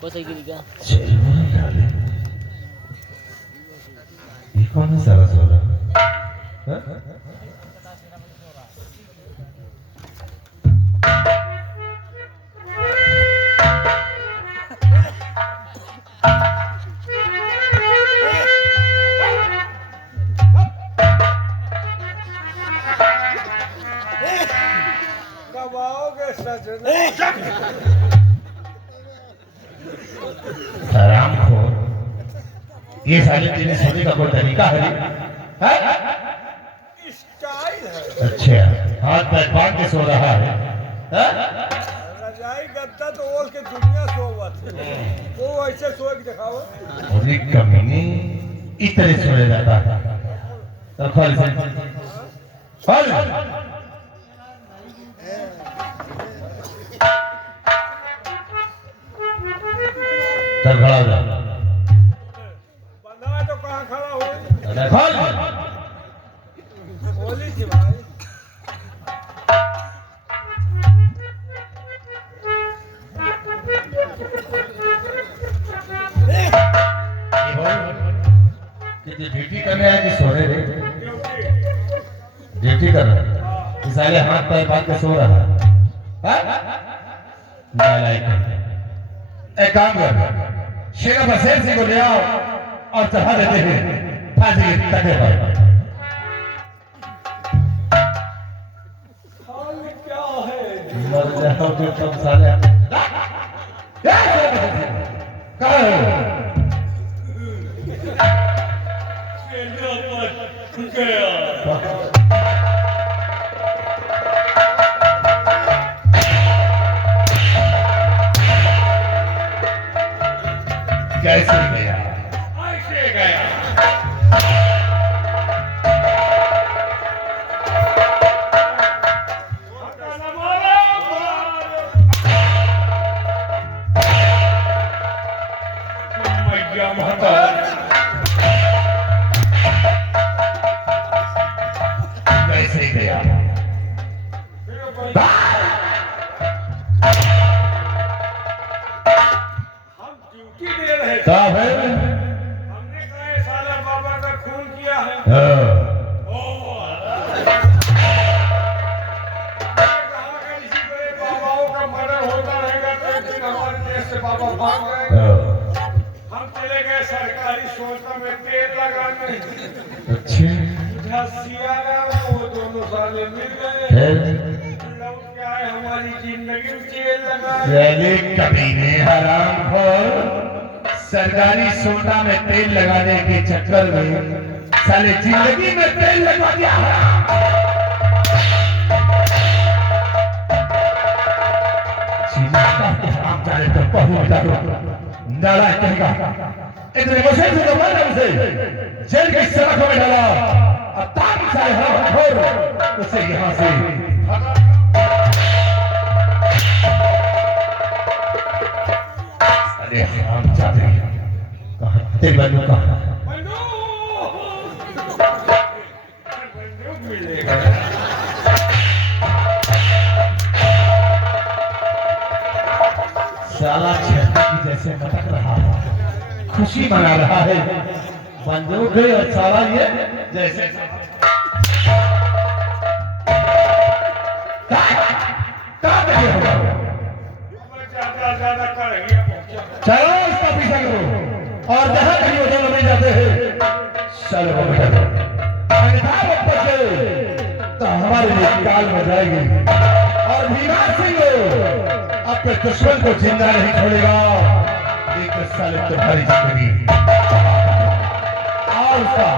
को सही गिरी क्या ये कौन है सारा सोरा हाँ? हराम खोर ये साले तेरे सोने का कोई तरीका है स्टाइल है। अच्छा हाथ पैर बांध के सो रहा है रजाई गद्दा तो ओढ़ के दुनिया सोवत वो ऐसे सो के दिखाओ। और एक कमीने इस तरह सोया जाता है तो खोल से खोल चल खड़ा हो जा बंदा है तो कहाँ खड़ा हो खोल बोली थी भाई। ड्यूटी करने आए कि सो रहे रे ड्यूटी कर रहा साले हाथ पैर बांध के सो रहा है एक काम कर शेर बसेर सिंह को ले आओ और चढ़ा देते हैं फांसी के तख्ते पर हाल क्या है मर जाओगे तुम साले कहाँ हो कैसे गया ऐसे गया। कैसे गया हम ड्यूटी दे रहे थे। कहाँ है हमने कहा ये साला बाबा का खून किया है। हाँ। कहा कि इसी तरह बाबाओं का मर्डर होता रहेगा तो एक दिन हमारे देश से बाबा भाग गए। हाँ। हम चले गए सरकारी सोचता में तेल लगाने। अच्छे सियारा वो दोनों साले मिल गए। फिर लौट के आए हमारी जिंदगी में तेल लगा। पहले कमीने हराम खोर सरकारी सोडा में तेल लगाने के चक्कर में साले जिंदगी में तेल लगा दिया हराम जाने तो बहुत डाला कहेगा इतने मुझे तो मारा उसे जेल की सड़कों में डाला अब ताक सारे हराम खोर उसे यहाँ से अरे हम जाते हैं कहाँ तेरे बंदू कहाँ बंदूक मिलेगा। साला छेड़ा की जैसे मटक रहा है खुशी मना रहा है बंदूक है और साला ये जैसे ज्यादा करेंगे। चलो इसका पीछा करो और जहां कहीं वो दोनों नहीं जाते हैं चलो वो बेटा दो अन्यथा वो बचे तो हमारे लिए काल में जाएगी और भीमा सिंह अपने दुश्मन को जिंदा नहीं छोड़ेगा एक साले तुम्हारी जिंदगी और उसका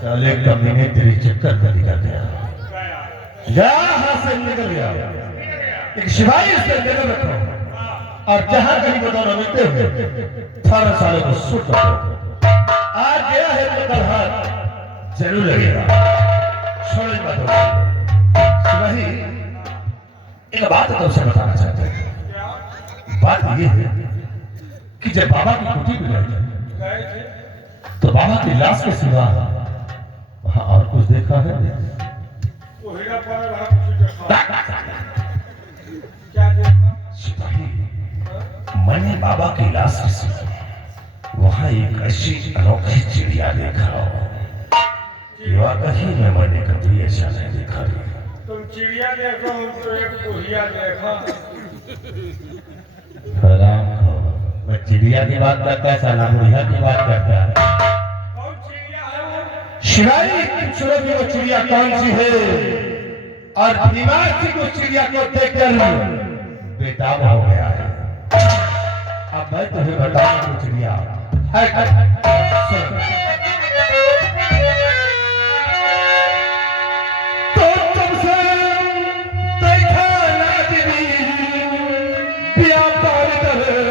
साले कमीने तेरी चक्कर में निकल गया यहाँ से निकल गया एक सिपाही इसके अंदर रखो और जहां कहीं वो दोनों मिलते हुए 18 सालों को सुट दो आज गया है तो कल हाथ जरूर लगेगा छोड़ो ये बात वही एक बात तुमसे बताना चाहते हैं। क्या बात ये है कि जब बाबा की कुटी में गए गए थे तो बाबा की लाश के सिवा वहां और कुछ देखा है? वो हीरा पर रहा कुछ देखा क्या देखा सिपाही, मैंने बाबा की लाश के सिवा वहां एक ऐसी अनोखी चिड़िया देखा वाकई में मैंने कभी ऐसा नहीं देखा। तुम चिड़िया देखो हम तो एक बुढ़िया देखा राम को मैं चिड़िया की बात करता है, साला बुढ़िया की बात करता है। कौन चिड़िया है वो शिवाजी की चुड़ैल वो चिड़िया कौन सी है? और दिमाग की उस चिड़िया को देखकर बेताब हो गया है। अब मैं तुम्हें बताऊंगा वो चिड़िया है। सुनो। तो तुमसे देखा ना दिली व्यापार करे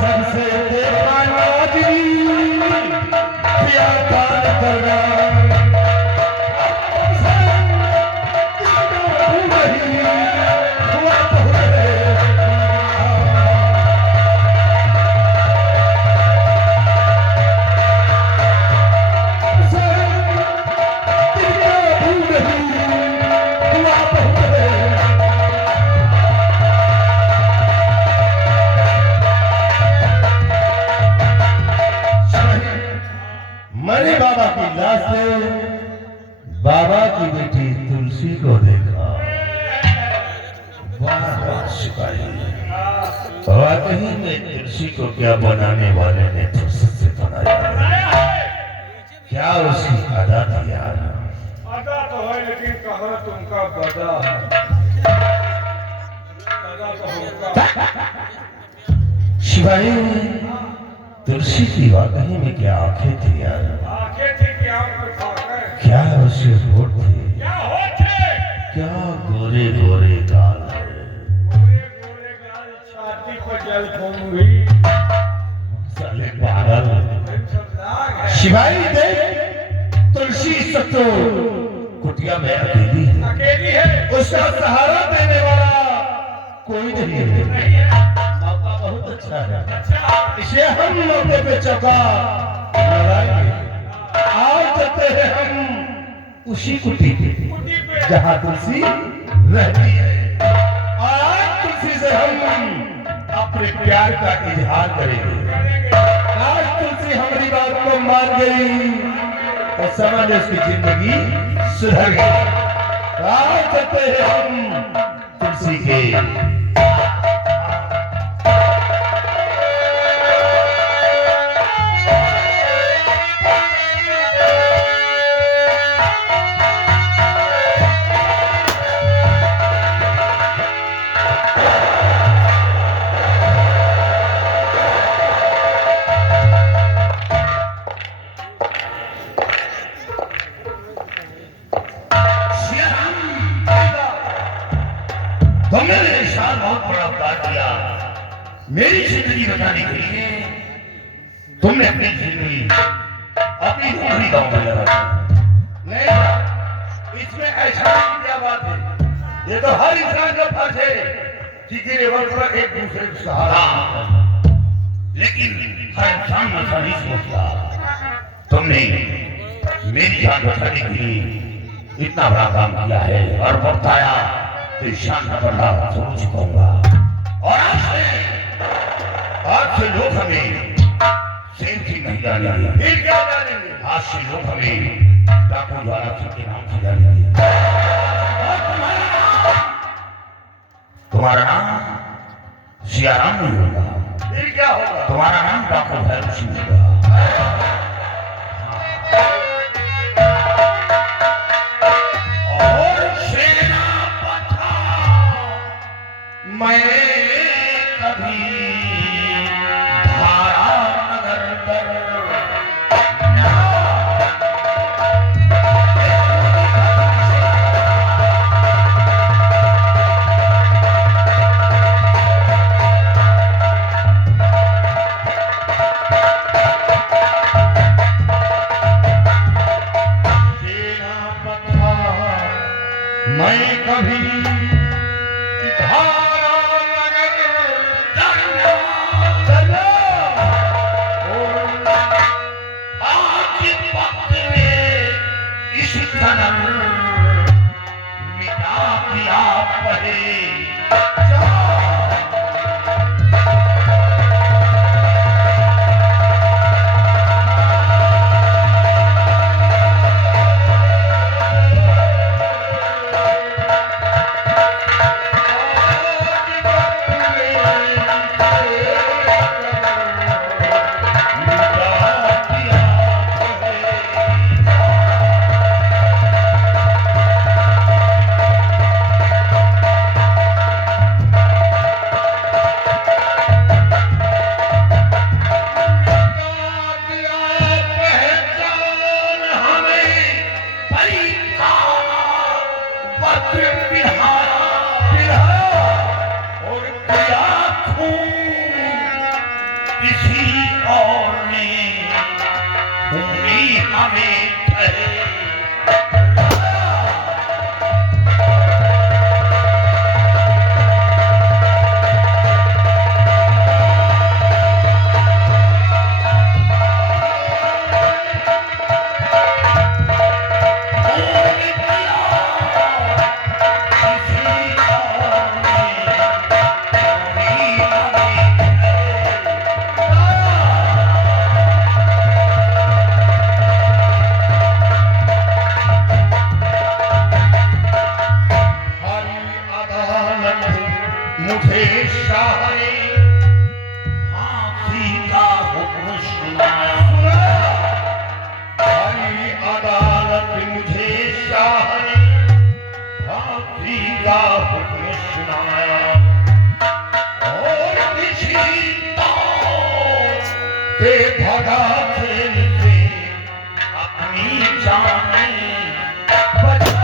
सबसे देखा ना दिली व्यापार करना मैंने बाबा की लाश से बाबा की बेटी तुलसी को देखा। वाह वाह सिपाही, वाकई में तुलसी को क्या बनाने वाले ने फुर्सत से बनाया है। क्या उसकी अदा थी यार। अदा तो है लेकिन कहाँ तुमका बदा बदा तो होगा शिवाजी, तुलसी की वाकई में क्या आंखें थी यार। आंखें थी क्या उनको खाकर क्या उसके होठ थे, क्या होते क्या गोरे गोरे गाल है। गोरे गोरे गाल छाती पर जल घूंगी साले पागल। सब लाग है शिवाजी देख, तुलसी सत्तो कुटिया में अकेली है। अकेली है उसका सहारा देने वाला कोई नहीं है। नहीं है मौका बहुत अच्छा है, अच्छा इसे हम मौके पे चौका लगाएंगे। आज चलते हैं हम उसी कुटी पे कुटी पे जहाँ तुलसी रहती है। और आज तुलसी से हम अपने प्यार का इजहार करेंगे। करेंगे आज तुलसी हमारी बात को मान गई तो समझ उसकी जिंदगी सुधर गई। आज चलते हैं हम तुलसी के तुमने मेरे साथ बहुत बड़ा उपकार किया। मेरी जिंदगी बचाने के लिए तुमने अपनी जिंदगी अपनी नौकरी गांव में लगा दी। नहीं, इसमें ऐसा नहीं क्या बात है। ये तो हर इंसान का फर्ज है कि गिरे वक्त पर एक दूसरे को सहारा। लेकिन हर इंसान ऐसा नहीं सोचता। तुमने मेरी जान बचाने के लिए इतना बड़ा काम किया है और बताया तो शान का बड़ा जरूर चुकाऊंगा। और आज से लोग हमें शेर की नहीं जानेंगे। फिर क्या जानेंगे? आज से लोग हमें डाकू द्वारा के नाम से जानेंगे। और तुम्हारा नाम सियाराम नहीं होगा। फिर क्या होगा? तुम्हारा नाम डाकू भैरव सिंह होगा। मैं कभी धारा नगर पर मैं कभी धारा नगर चलो आज वक्त में इस जन्म मिटा दिया पड़े मुझे शाह ने फांसी का हुक्म सुनाया। हरी अदालत मुझे शाह ने फांसी का हुक्म सुनाया और किसी ताव से भगा खेल से अपनी जान बचा।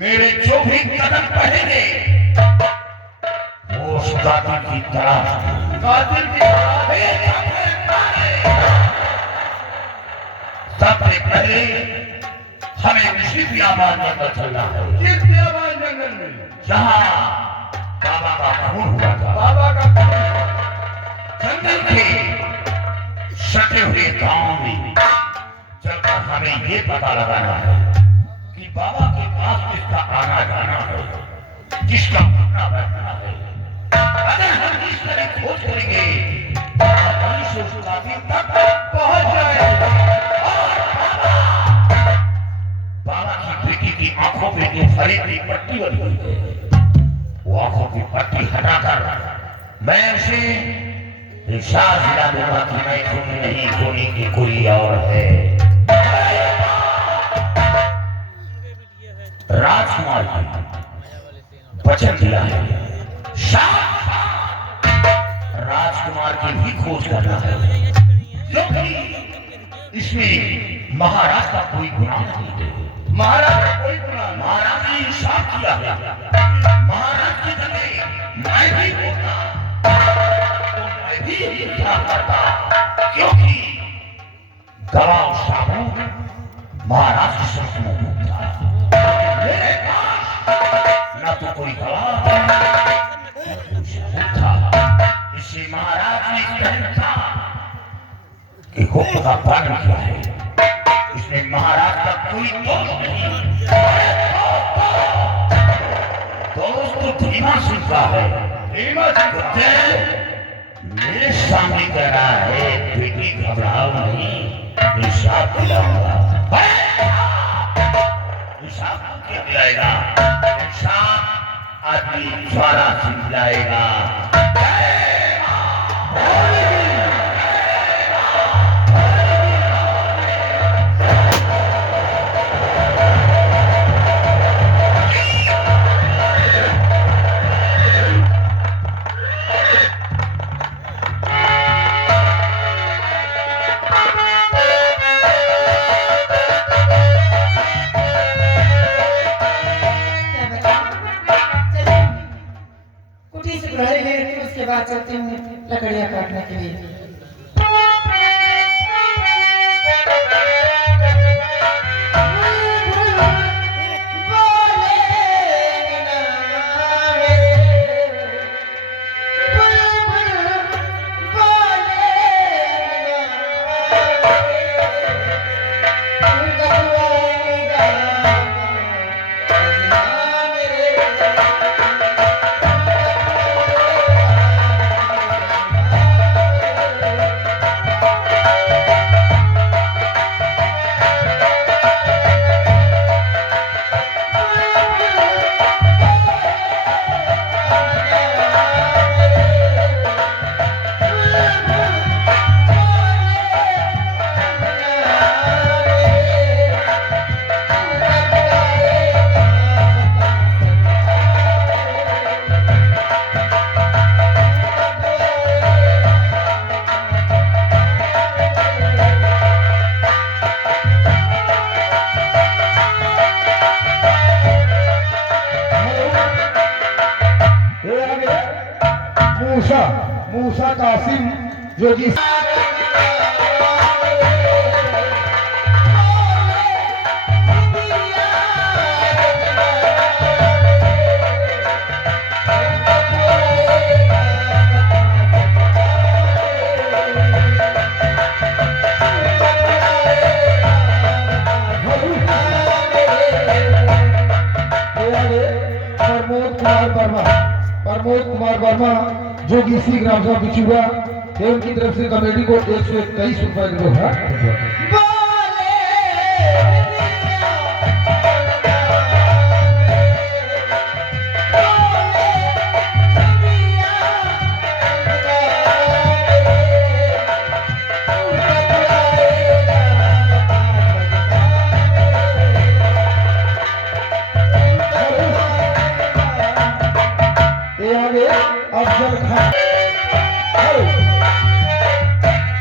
मेरे जो भी कदम बढ़ेंगे वो उस कातिल की सबसे पहले हमें उसी बियाबान जंगल चलना है। किस बियाबान जंगल में? जहाँ बाबा का खून हुआ था। बाबा का जंगल के सटे हुए गांव में चलकर हमें ये पता लगाना है कि बाबा के पास किसका आना जाना है, किसका उठना बैठना है। अगर हम इस तरह खोज करेंगे तो आसानी से उस कातिल तक पहुंच जाएंगे। और बाबा की बेटी की आंखों पे जो फरे की पट्टी बनी हुई है, वो आंखों की पट्टी हटाकर मैं उसे विश्वास दिला दूंगा कि मैं खूनी नहीं, खूनी की कोई और है। राजकुमार की वचन दिया है, राजकुमार की भी खोज करना है, क्योंकि इसमें महाराज का कोई गुनाह नहीं है। महाराज का कोई गुनाह? महाराज ने इंसाफ किया है। महाराज की जगह मैं भी होता तो मैं भी इंसाफ करता, क्योंकि गवाह साबुत महाराज की शर्त में होता। मेरे पास न तो कोई गवाह ऋषि महाराज ने कहना था कि हुक्म का पालन किया है। इसमें महाराज का कोई दोष नहीं। दोस्त तो धीमा सुनता है। धीमा सुनते मेरे सामने कह रहा है बेटी घबराओ नहीं, हिसाब दिलाऊंगा। हिसाब क्या दिलाएगा? हिसाब आदमी द्वारा सिखलाएगा। उसके बाद चलती हूँ लकड़ियाँ काटने के लिए। मूसा कासिम जो कि प्रमोद कुमार वर्मा जो कि इसी ग्राम सभा बिचुआ देव की तरफ से कमेटी को 121 रुपए दिए है। अफजल खान,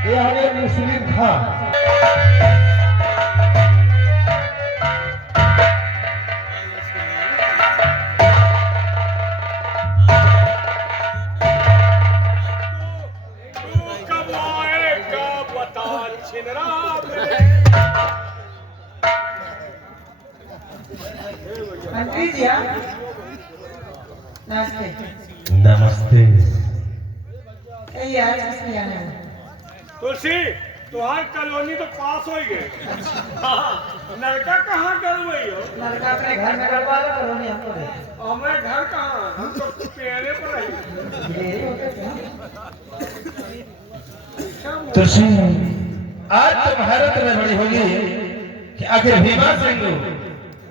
ये आगे मुस्लिम खान। कब आएगा बता छिनरा मंत्री जी नमस्ते। नमस्ते। यार किसने आना है? तुलसी तुहार कॉलोनी तो पास हो गए। लड़का कहाँ गल हुई हो? लड़का अपने घर में गलवा लो, कॉलोनी हमको दे। हमारे घर कहाँ? हम तो पेड़े पर रही। तुलसी आज तो भारत में बड़ी होगी कि आखिर भीमा सिंह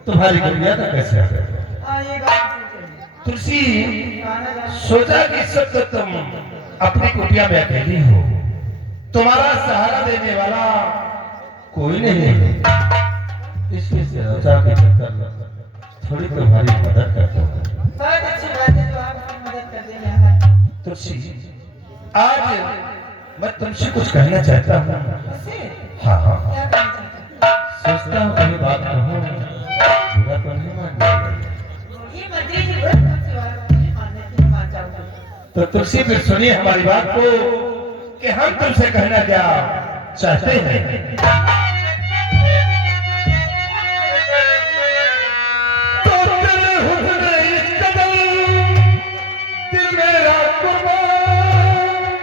तुम्हारी गुड़िया तक कैसे आ गए? ये बात तुलसी सोचा कि सब तो तुम अपनी कुटिया में अकेली हो, तुम्हारा सहारा देने वाला कोई नहीं है, इसलिए सोचा कि थोड़ी तुम्हारी मदद करता हूँ। बहुत अच्छी बात है, तो आप मदद कर देंगे। तुलसी आज मैं तुमसे कुछ कहना चाहता हूँ। हाँ हाँ, क्या कहना चाहते हैं? सोचता हूँ कोई बात कहूँ, बुरा तो नहीं मान जाएगा। ये मंत्री जी बहुत अच्छी बात है, मानने की मान जाऊंगा। तो तुलसी फिर सुनिए हमारी बात को कि हम तुमसे कहना क्या चाहते हैं। तो तेरे हुस्न इस कदर दिल मेरा कुर्बान,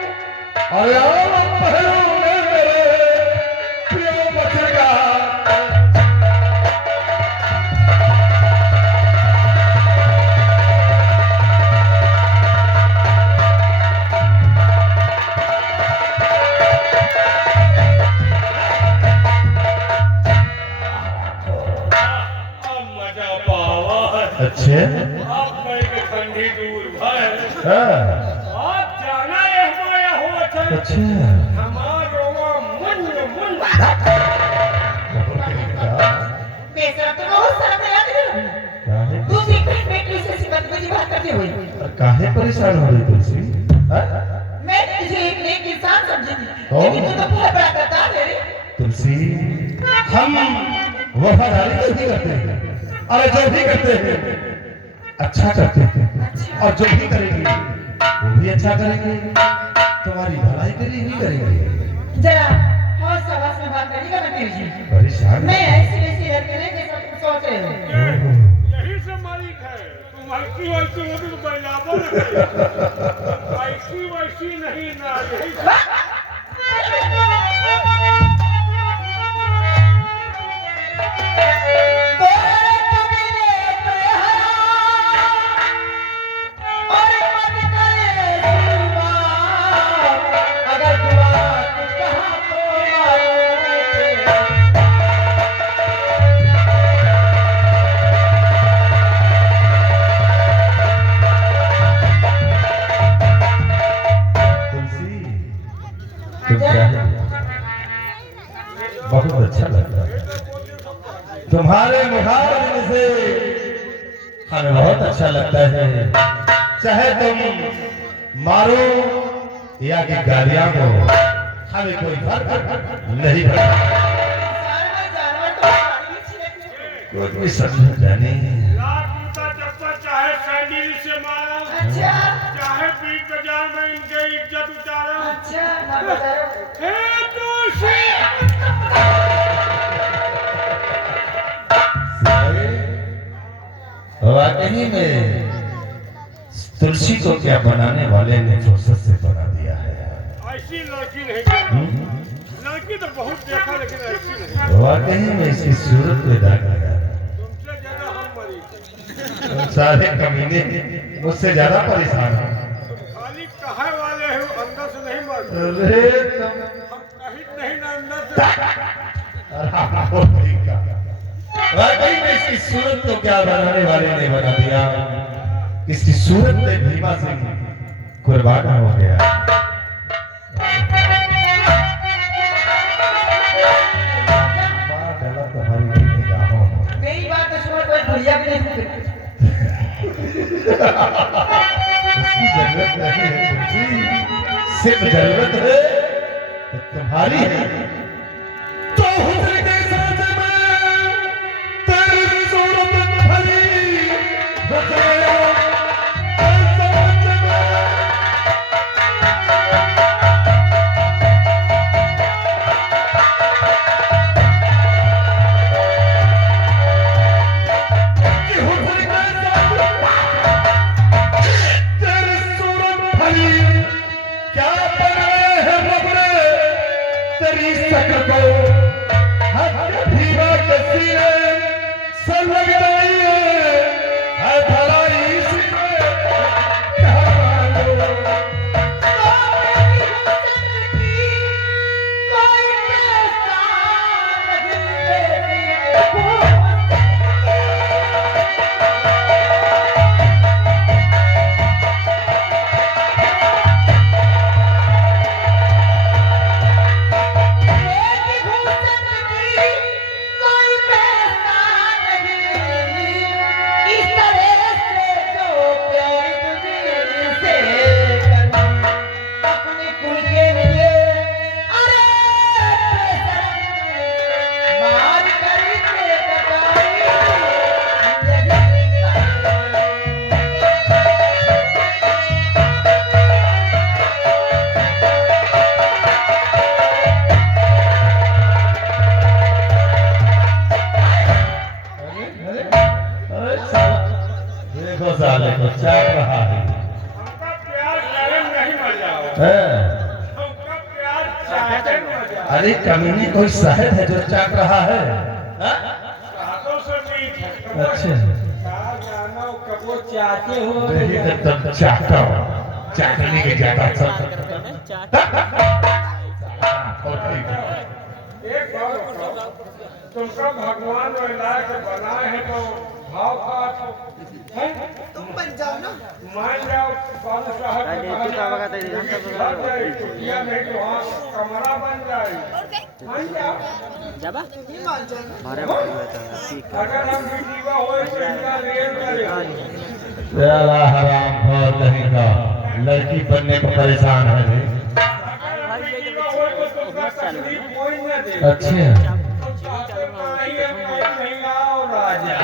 बंधी दूर भय हाँ, और जाना है हमारा हो थे अच्छा हमारो मुंड मुंड बेशरम तो बहुत सारा याद है काहे तू भी बेटी से सिकंद की बात करते हुए काहे परेशान हो रही तुलसी हाँ? मैं तुझे एक नेक इंसान समझी थी ओ। लेकिन तू तो बहुत बड़ा करता है रे तुलसी हम वफादारी तो नहीं करते हैं और जो भी करते हैं अच्छा करते हैं और जो भी करेंगे वो भी अच्छा करेंगे तुम्हारी भलाई करेंगे करेंगे जरा हौस हवास में बात करिएगा मैं तेरी जी परेशान मैं ऐसी वैसी लड़के नहीं जैसा तुम सोच रहे हो यही से मालिक है तुम ऐसी वैसी होगी तो बराबर ऐसी वैसी नहीं ना यही से अगर दुआ कुछ कहा तो मारो तुलसी तुम क्या है? बहुत अच्छा लगता है तुम्हारे मुहावरे से हमें बहुत अच्छा लगता है चाहे तुम मारो या कि गालियां दो हमें कोई फर्क नहीं पड़ता जानवर तो हमारी अच्छी लगती है कोई समझ जाने लाख जूता चप्पल चाहे सैंडल से मारा अच्छा चाहे बीच बाजार में इनके इज्जत उतारा अच्छा ना बताओ हे तुलसी वाकई में तुलसी को क्या बनाने वाले ने फुर्सत से बना दिया है ऐसी लड़की नहीं देखा। लड़की तो बहुत देखा लेकिन ऐसी नहीं वाकई में इसकी सूरत पे दाग लगा तुमसे ज्यादा हम मरी सारे कमीने मुझसे ज्यादा परेशान हैं खाली कहे वाले हो अंदर से नहीं मरते अरे तुम हम कहीं नहीं ना अंदर से वाकई में इसकी सूरत को क्या बनाने वाले ने बना दिया इसकी सूरत पे भीमा सिंह कुर्बान हो गया माँ डाला तुम्हारी निगाहों में मेरी बात तो छोड़ कोई भैया भी नहीं उसकी जरूरत नहीं है तुलसी सिर्फ जरूरत है तो तुम्हारी है तो हुस्न के साथ में तेरी सूरत भली बचाया साले को चाट रहा है हमका प्यार करे नहीं मर जाओ हैं? हमका प्यार चाहते मर जाओ अरे कमीनी कोई शहद है जो चाट रहा है हाँ? हाथों से मीठ है अच्छा कहा जानो कबो चाहते हो नहीं तो तब चाटा चाटने के ज्यादा सब एक बात बताओ, तुमको भगवान ने लायक बनाए हैं तो भाव खा हैं तुम बन जाओ ना। मान जाओ बाबू साहब अरे तू का बगा तेरी हम सब लग जाए कुटिया नहीं तो वहाँ कमरा बन जाए मान जाओ जाबा नहीं मान जाओ ना। मारे पड़ जाता है ठीक अगर हम भी जीवा होए तो इनका रेल करे साला हराम खोर कहीं का लड़की बनने को परेशान है रे। अगर हम भी जीवा होए तो तुमका तकलीफ कोई न दे अच्छा नहीं आओ राजा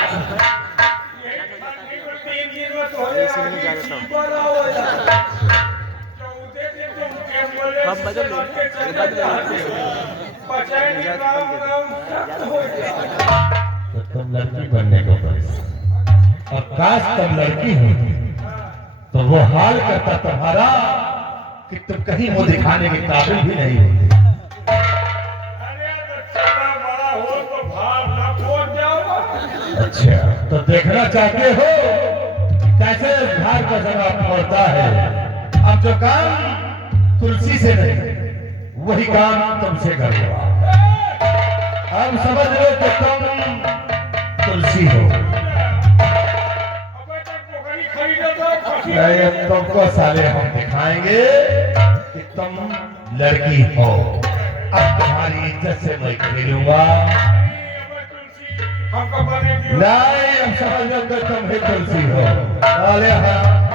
ये ठंडी में 3 दिन में तोरे आगे चीपर आओ चौथे दिन तुम एम्बुलेंस हम बदल ले। के चले जाते बचाए नहीं राम हो जाए तो तुम लड़की बनने को परेशान और काश तुम लड़की होती तो वो हाल करता तुम्हारा कि तुम कहीं मुंह दिखाने के काबिल भी नहीं होते। अरे तो चला बड़ा हो तो भाव न खोज जाओ अच्छा तो देखना चाहते हो कैसे इस भाग का जवाब पड़ता है। अब जो काम तुलसी से नहीं वही काम तुमसे करूंगा। अब समझ लो कि तुम तुलसी हो। अबे तक पोखरी खरीदो तो फंसी नहीं, अब तुमको साले हम दिखाएंगे कि तुम लड़की हो। अब तुम्हारी इज्जत से मैं खेलूंगा। अबे तुलसी हमको बने दियो नहीं, अब समझ लो कि तुम ही तुलसी हो। साले हम